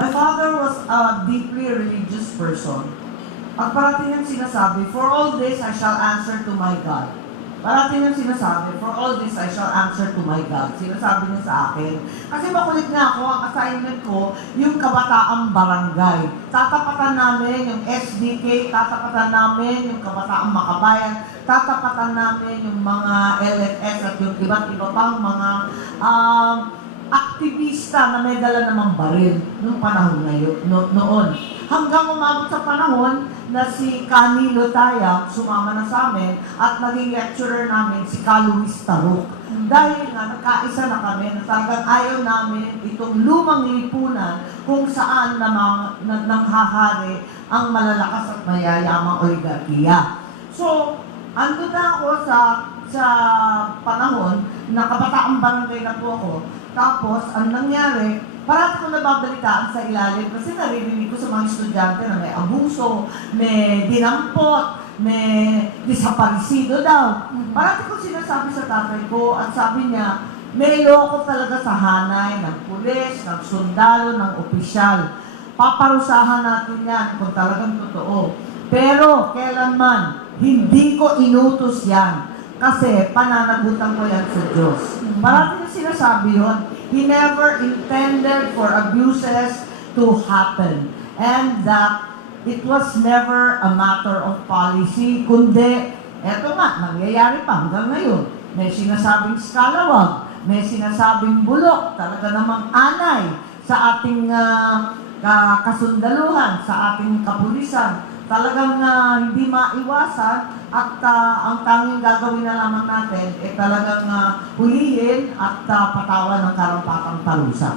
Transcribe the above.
My father was a deeply religious person. At parating niyang sinasabi, For all this I shall answer to my God. Parating niyang sinasabi, For all this I shall answer to my God. Sinasabi niya sa akin. Kasi makulit nga ako, ang assignment ko, yung kabataang barangay. Tatapatan namin yung SDK, tatapatan namin yung kabataang makabayan, tatapatan namin yung mga LFS at yung iba't iba pang mga um, aktivista na may dala namang baril noong panahon ngayon, no, noon. Hanggang umabot sa panahon na si Canilo Taya sumama na sa amin at naging lecturer namin si Ka Luis Taruk. Dahil nga, nagkaisa na kami na talagang ayaw namin itong lumang lipunan kung saan namang, na, nanghahari ang malalakas at mayayamang oligarkiya. So, ando na ako sa sa panahon na kabataang barangay na po ako. Tapos, ang nangyari, parati ko nababalitaan sa ilalim kasi naririnig ko sa mga estudyante na may abuso, may dinampot, may disaparisido daw. Parati ko sinasabi sa tatay ko at sabi niya, may loko talaga sa hanay ng pulis, ng sundalo, ng opisyal. Paparusahan natin yan kung talagang totoo. Pero kailanman, hindi ko inutos yan. Kasi pananagutan ko yan sa Diyos. Parati niya sinasabi yun. He never intended for abuses to happen. And that it was never a matter of policy, kundi, eto nga, nangyayari pa hanggang ngayon. May sinasabing skalawag, may sinasabing bulok, talaga namang anay sa ating ka- kasundaluhan, sa ating kapulisan. Talagang ah, hindi maiwasan at ah, ang tanging gagawin na lamang natin ay talagang ah, hulihin at ah, patawan ng karampatang parusa.